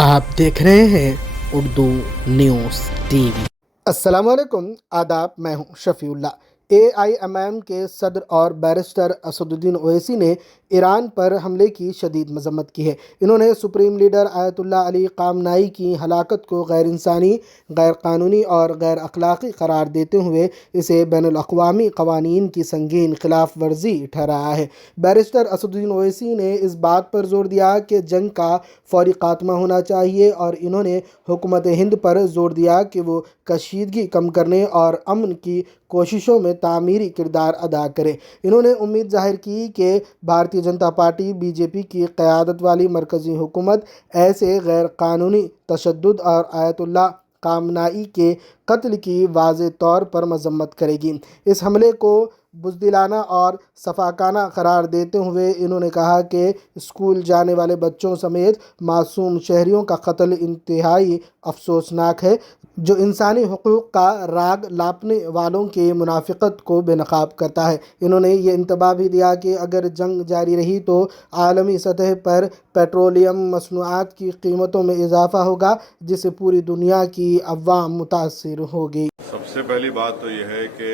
आप देख रहे हैं उर्दू न्यूज़ टीवी। अस्सलाम वालेकुम, आदाब। मैं हूं शफीउल्लाह। AIMM के सदर और बैरिस्टर असदुद्दीन ओवैसी ने ईरान पर हमले की शदीद मजम्मत की है। इन्होंने सुप्रीम लीडर आयतुल्लाह अली ख़ामनाई की हलाकत को गैर इंसानी, गैर कानूनी और गैर अखलाक़ी करार देते हुए इसे बैनुल अक़वामी क़वानीन की संगीन खिलाफ वर्जी ठहराया है। बैरिस्टर असदुद्दीन ओवैसी ने इस बात पर जोर दिया कि जंग का फौरी खात्मा होना चाहिए और इन्होंने हुकूमत हिंद पर जोर दिया कि वो कशीदगी कम करने और अमन की कोशिशों में तामीरी किरदार अदा करे। इन्होंने उम्मीद जाहिर की कि भारतीय जनता पार्टी BJP की क़यादत वाली मरकज़ी हुकूमत ऐसे गैर कानूनी तशद्दुद और आयतुल्लाह ख़ामनाई के कत्ल की वाज़ेह तौर पर मजम्मत करेगी। इस हमले को बुज़दिलाना और सफाकाना करार देते हुए इन्होंने कहा कि स्कूल जाने वाले बच्चों समेत मासूम शहरियों का कत्ल इंतहाई अफसोसनाक है, जो इंसानी हुकूक का राग लापने वालों के मुनाफिकत को बेनकाब करता है। इन्होंने ये इंतबाह भी दिया कि अगर जंग जारी रही तो आलमी सतह पर पेट्रोलियम मसनूआत की कीमतों में इजाफा होगा, जिससे पूरी दुनिया की अवाम मुतासिर होगी। सबसे पहली बात तो यह है कि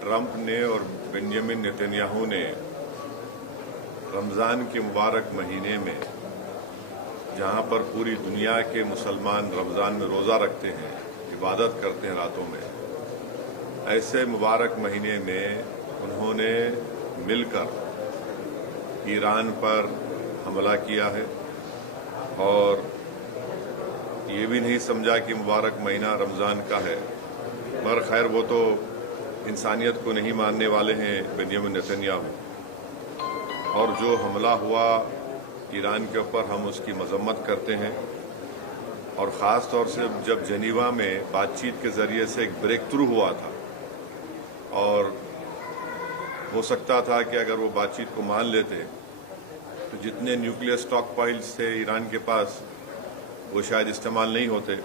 ट्रंप ने और बेंजामिन नेतन्याहू ने रमज़ान के मुबारक महीने में, जहां पर पूरी दुनिया के मुसलमान रमज़ान में रोज़ा रखते हैं, इबादत करते हैं रातों में, ऐसे मुबारक महीने में उन्होंने मिलकर ईरान पर हमला किया है और ये भी नहीं समझा कि मुबारक महीना रमज़ान का है। मगर खैर वो तो इंसानियत को नहीं मानने वाले हैं बेंजामिन नेतन्याहू, और जो हमला हुआ ईरान के ऊपर हम उसकी मजम्मत करते हैं। और ख़ास तौर से जब जनीवा में बातचीत के ज़रिए से एक ब्रेक थ्रू हुआ था और हो सकता था कि अगर वो बातचीत को मान लेते तो जितने न्यूक्लियर स्टॉक पाइल्स थे ईरान के पास वो शायद इस्तेमाल नहीं होते।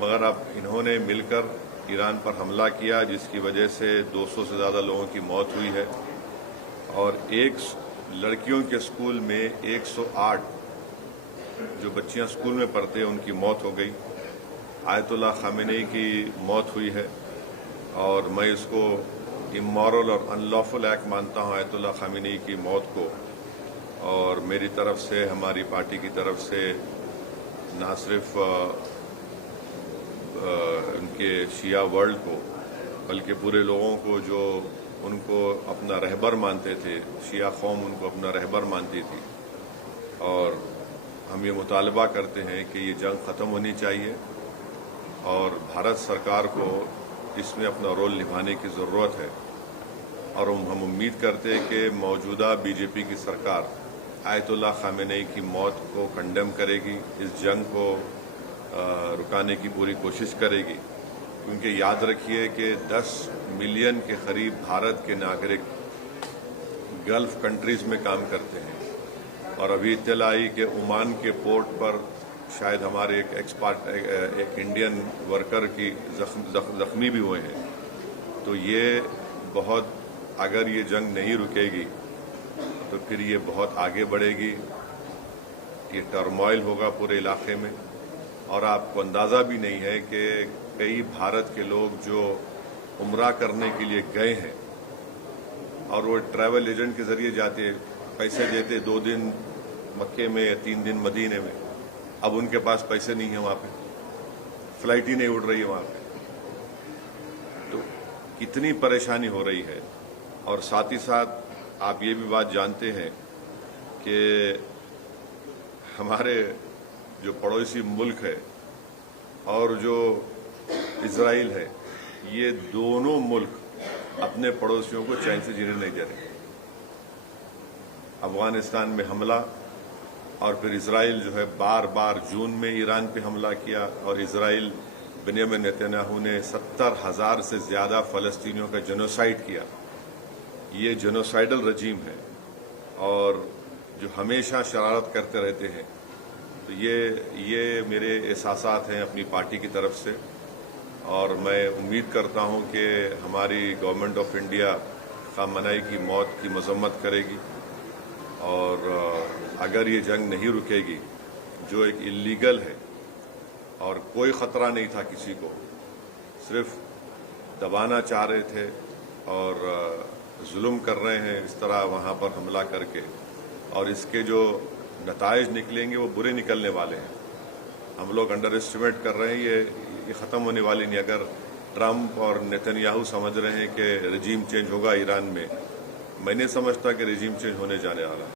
मगर अब इन्होंने मिलकर ईरान पर हमला किया, जिसकी वजह से 200 से ज़्यादा लोगों की मौत हुई है और एक लड़कियों के स्कूल में 108 जो बच्चियां स्कूल में पढ़ते हैं उनकी मौत हो गई। आयतुल्लाह ख़ामेनी की मौत हुई है और मैं इसको इमोरल और अनलॉफुल एक्ट मानता हूं आयतुल्लाह ख़ामेनी की मौत को। और मेरी तरफ से, हमारी पार्टी की तरफ से ना सिर्फ उनके शिया वर्ल्ड को बल्कि पूरे लोगों को जो उनको अपना रहबर मानते थे, शिया कौम उनको अपना रहबर मानती थी, और हम ये मुतालबा करते हैं कि ये जंग ख़त्म होनी चाहिए और भारत सरकार को इसमें अपना रोल निभाने की ज़रूरत है। और हम उम्मीद करते हैं कि मौजूदा BJP की सरकार आयतुल्लाह ख़ामेनी की मौत को कंडेम करेगी, इस जंग को रुकाने की पूरी कोशिश करेगी, क्योंकि याद रखिए कि 10 मिलियन के करीब भारत के नागरिक गल्फ कंट्रीज़ में काम करते हैं। और अभी इत्तला आई कि ओमान के पोर्ट पर शायद हमारे एक इंडियन वर्कर की जख्मी भी हुए हैं। तो ये बहुत, अगर ये जंग नहीं रुकेगी तो फिर ये बहुत आगे बढ़ेगी, ये टर्मोइल होगा पूरे इलाके में। और आपको अंदाज़ा भी नहीं है कि कई भारत के लोग जो उम्रा करने के लिए गए हैं और वो ट्रैवल एजेंट के ज़रिए जाते, पैसे देते 2 दिन मक्के में या 3 दिन मदीने में, अब उनके पास पैसे नहीं है, वहाँ पे फ्लाइट ही नहीं उड़ रही है वहाँ पे। तो कितनी परेशानी हो रही है। और साथ ही साथ आप ये भी बात जानते हैं कि हमारे जो पड़ोसी मुल्क है और जो इजराइल है, ये दोनों मुल्क अपने पड़ोसियों को चैन से जीने नहीं दे रहे। अफगानिस्तान में हमला और फिर इजराइल जो है बार बार जून में ईरान पे हमला किया, और इजराइल बेंजामिन नेतन्याहू ने 70,000 से ज़्यादा फ़लस्तीनियों का जेनोसाइड किया। ये जेनोसाइडल रजीम है और जो हमेशा शरारत करते रहते हैं। तो ये मेरे एहसासात हैं अपनी पार्टी की तरफ से, और मैं उम्मीद करता हूं कि हमारी गवर्नमेंट ऑफ इंडिया ख़ामनाई की मौत की मजम्मत करेगी। और अगर ये जंग नहीं रुकेगी जो एक इलीगल है और कोई ख़तरा नहीं था किसी को, सिर्फ दबाना चाह रहे थे और जुल्म कर रहे हैं इस तरह वहाँ पर हमला करके, और इसके जो नताइज निकलेंगे वो बुरे निकलने वाले हैं। हम लोग अंडर एस्टिमेट कर रहे हैं, ये ख़त्म होने वाली नहीं। अगर ट्रंप और नेतन्याहू समझ रहे हैं कि रजीम चेंज होगा ईरान में, मैं नहीं समझता कि रजीम चेंज होने जाने वाला है।